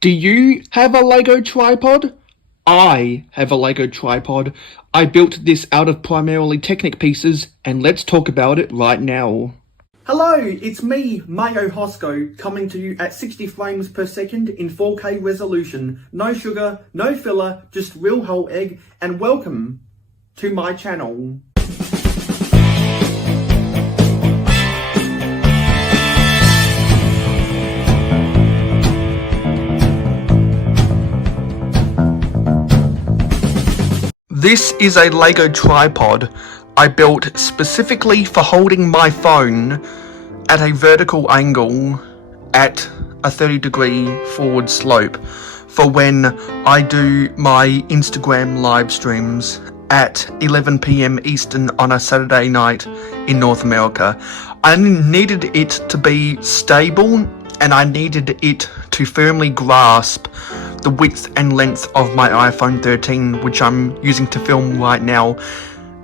Do you have a Lego tripod? I have a Lego tripod. I built this out of primarily Technic pieces, and let's talk about it right now. Hello, it's me, Mayo Hosko, coming to you at 60 frames per second in 4K resolution. No sugar, no filler, just real whole egg, and welcome to my channel. This is a Lego tripod I built specifically for holding my phone at a vertical angle at a 30-degree forward slope for when I do my Instagram live streams at 11 PM Eastern on a Saturday night in North America. I needed it to be stable, and I needed it to firmly grasp the width and length of my iPhone 13, which I'm using to film right now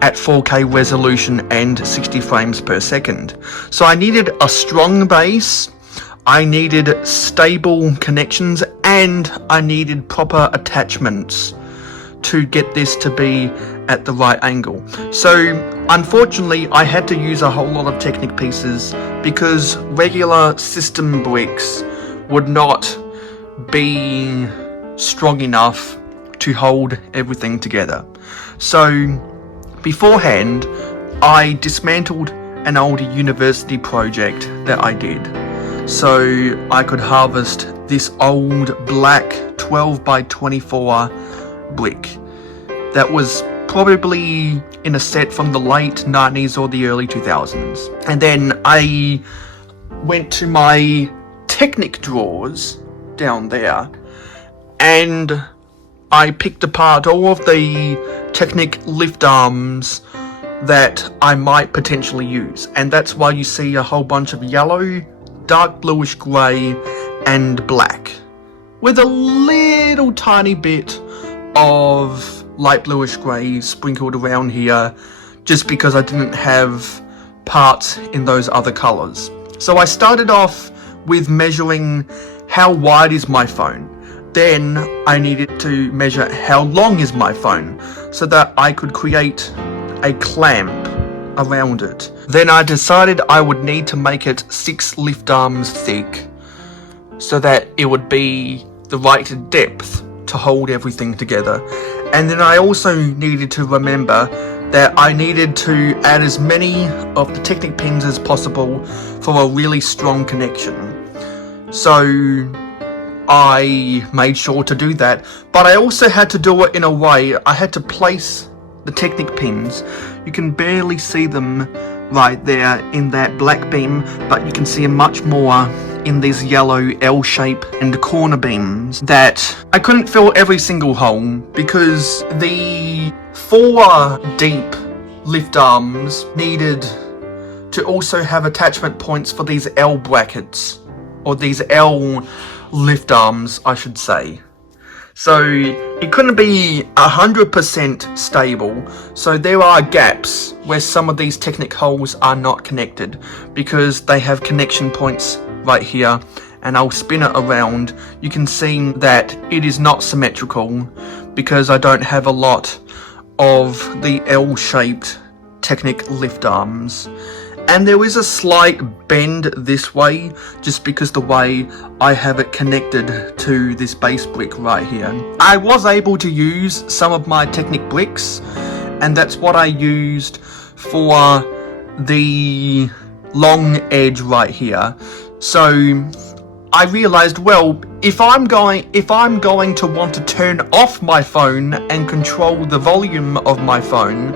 at 4K resolution and 60 frames per second. So I needed a strong base, I needed stable connections, and I needed proper attachments to get this to be at the right angle. So unfortunately I had to use a whole lot of Technic pieces because regular system bricks would not be strong enough to hold everything together. So beforehand I dismantled an old university project that I did so I could harvest this old black 12 by 24 brick that was probably in a set from the late 90s or the early 2000s. And then I went to my Technic drawers down there and I picked apart all of the Technic lift arms that I might potentially use, and that's why you see a whole bunch of yellow, dark bluish grey and black with a little tiny bit of light bluish grey sprinkled around here just because I didn't have parts in those other colours. So I started off with measuring how wide is my phone. Then I needed to measure how long is my phone so that I could create a clamp around it. Then I decided I would need to make it 6 lift arms thick so that it would be the right depth to hold everything together. And then I also needed to remember that I needed to add as many of the Technic pins as possible for a really strong connection. So I made sure to do that, but I also had to do it in a way. I had to place the Technic pins. You can barely see them right there in that black beam, but you can see them much more in these yellow L shape and corner beams that I couldn't fill every single hole because the 4 deep lift arms needed to also have attachment points for these L brackets, or these L lift arms I should say. So it couldn't be 100% stable, so there are gaps where some of these Technic holes are not connected because they have connection points right here, and I'll spin it around. You can see that it is not symmetrical because I don't have a lot of the L-shaped Technic lift arms. And there is a slight bend this way just because the way I have it connected to this base brick right here. I was able to use some of my Technic bricks, and that's what I used for the long edge right here. So I realized, well, if I'm going to want to turn off my phone and control the volume of my phone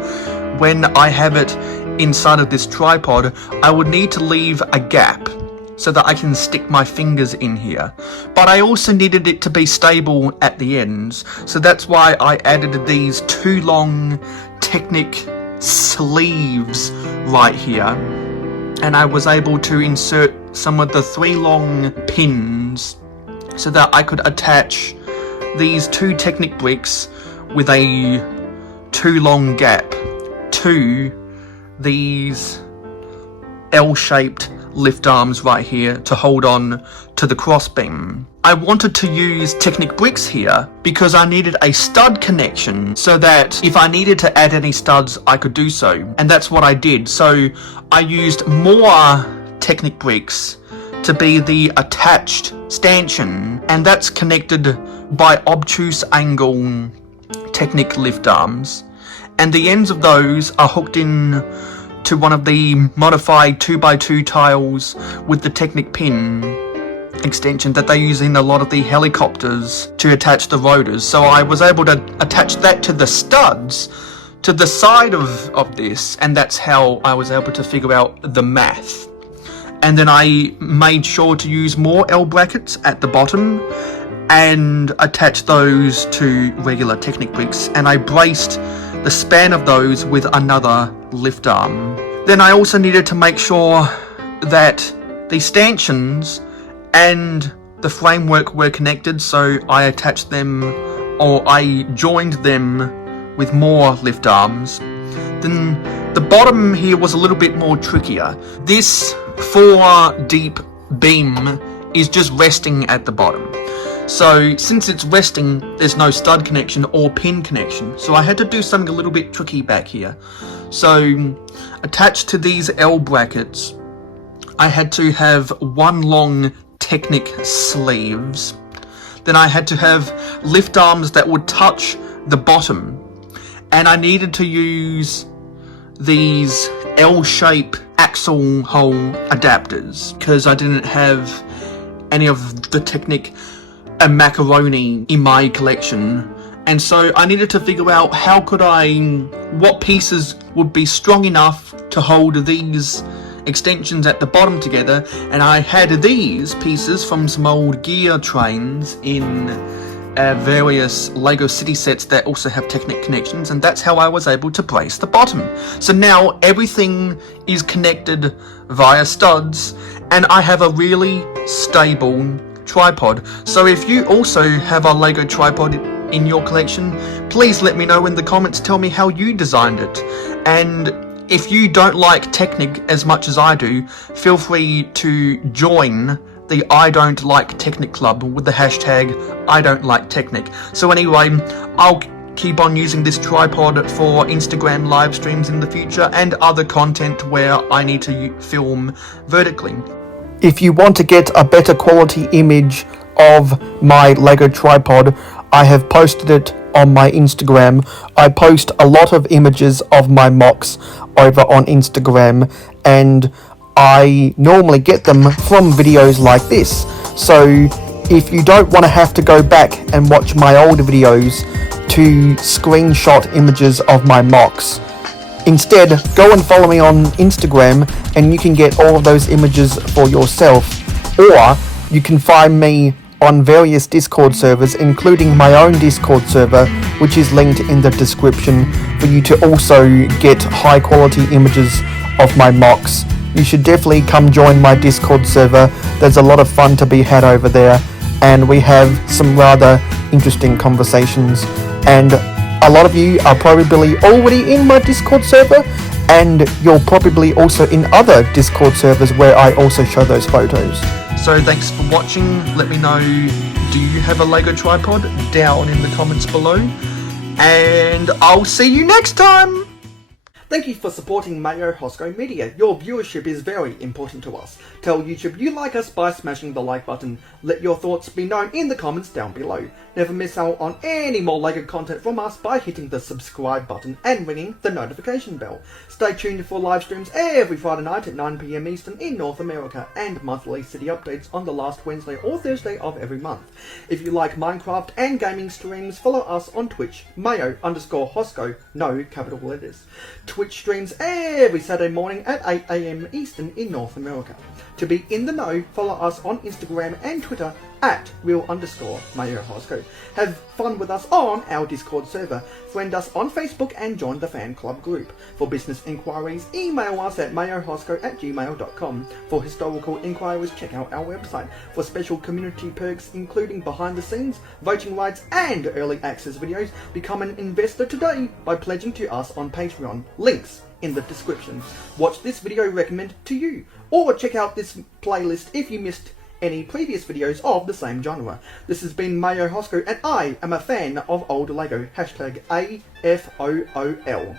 when I have it inside of this tripod, I would need to leave a gap so that I can stick my fingers in here. But I also needed it to be stable at the ends, so that's why I added these 2 long Technic sleeves right here, and I was able to insert some of the 3 long pins so that I could attach these 2 Technic bricks with a 2 long gap to these L-shaped lift arms right here to hold on to the crossbeam. I wanted to use Technic bricks here because I needed a stud connection so that if I needed to add any studs, I could do so. And that's what I did. So I used more Technic bricks to be the attached stanchion, and that's connected by obtuse angle Technic lift arms. And the ends of those are hooked in to one of the modified 2x2 tiles with the Technic pin extension that they use in a lot of the helicopters to attach the rotors. So I was able to attach that to the studs to the side of this, and that's how I was able to figure out the math. And then I made sure to use more L brackets at the bottom and attach those to regular Technic bricks, and I braced the span of those with another lift arm. Then I also needed to make sure that the stanchions and the framework were connected, so I attached them, or I joined them with more lift arms. Then the bottom here was a little bit more trickier. This 4 deep beam is just resting at the bottom. So since it's resting, there's no stud connection or pin connection. So I had to do something a little bit tricky back here. So attached to these L brackets, I had to have one long Technic sleeves. Then I had to have lift arms that would touch the bottom. And I needed to use these L-shape axle hole adapters because I didn't have any of the Technic and macaroni in my collection, and so I needed to figure out what pieces would be strong enough to hold these extensions at the bottom together. And I had these pieces from some old gear trains in various Lego city sets that also have Technic connections, and that's how I was able to brace the bottom. So now everything is connected via studs, and I have a really stable tripod. So if you also have a Lego tripod in your collection, please let me know in the comments. Tell me how you designed it, and if you don't like Technic as much as I do, feel free to join the I Don't Like Technic Club with the hashtag I Don't Like Technic. So anyway, I'll keep on using this tripod for Instagram live streams in the future and other content where I need to film vertically. If you want to get a better quality image of my Lego tripod, I have posted it on my Instagram. I post a lot of images of my mocks over on Instagram, and I normally get them from videos like this. So if you don't want to have to go back and watch my old videos to screenshot images of my mocks, instead, go and follow me on Instagram and you can get all of those images for yourself. Or you can find me on various Discord servers, including my own Discord server, which is linked in the description, for you to also get high quality images of my mocks. You should definitely come join my Discord server. There's a lot of fun to be had over there, and we have some rather interesting conversations. And a lot of you are probably already in my Discord server, and you're probably also in other Discord servers where I also show those photos. So thanks for watching. Let me know, do you have a Lego tripod? Down in the comments below. And I'll see you next time! Thank you for supporting Mayo Hosko Media. Your viewership is very important to us. Tell YouTube you like us by smashing the like button. Let your thoughts be known in the comments down below. Never miss out on any more Lego content from us by hitting the subscribe button and ringing the notification bell. Stay tuned for live streams every Friday night at 9 PM Eastern in North America, and monthly city updates on the last Wednesday or Thursday of every month. If you like Minecraft and gaming streams, follow us on Twitch, Mayo_Hosko, no capital letters. Twitch streams every Saturday morning at 8 AM Eastern in North America. To be in the know, follow us on Instagram and Twitter at real_mayohosko. Have fun with us on our Discord server. Friend us on Facebook and join the fan club group. For business inquiries, email us at mayohosko@gmail.com. For historical inquiries, check out our website. For special community perks, including behind the scenes, voting rights, and early access videos, become an investor today by pledging to us on Patreon. Links in the description. Watch this video recommended to you, or check out this playlist if you missed any previous videos of the same genre. This has been Mayo Hosko, and I am a fan of old Lego. #AFOOL.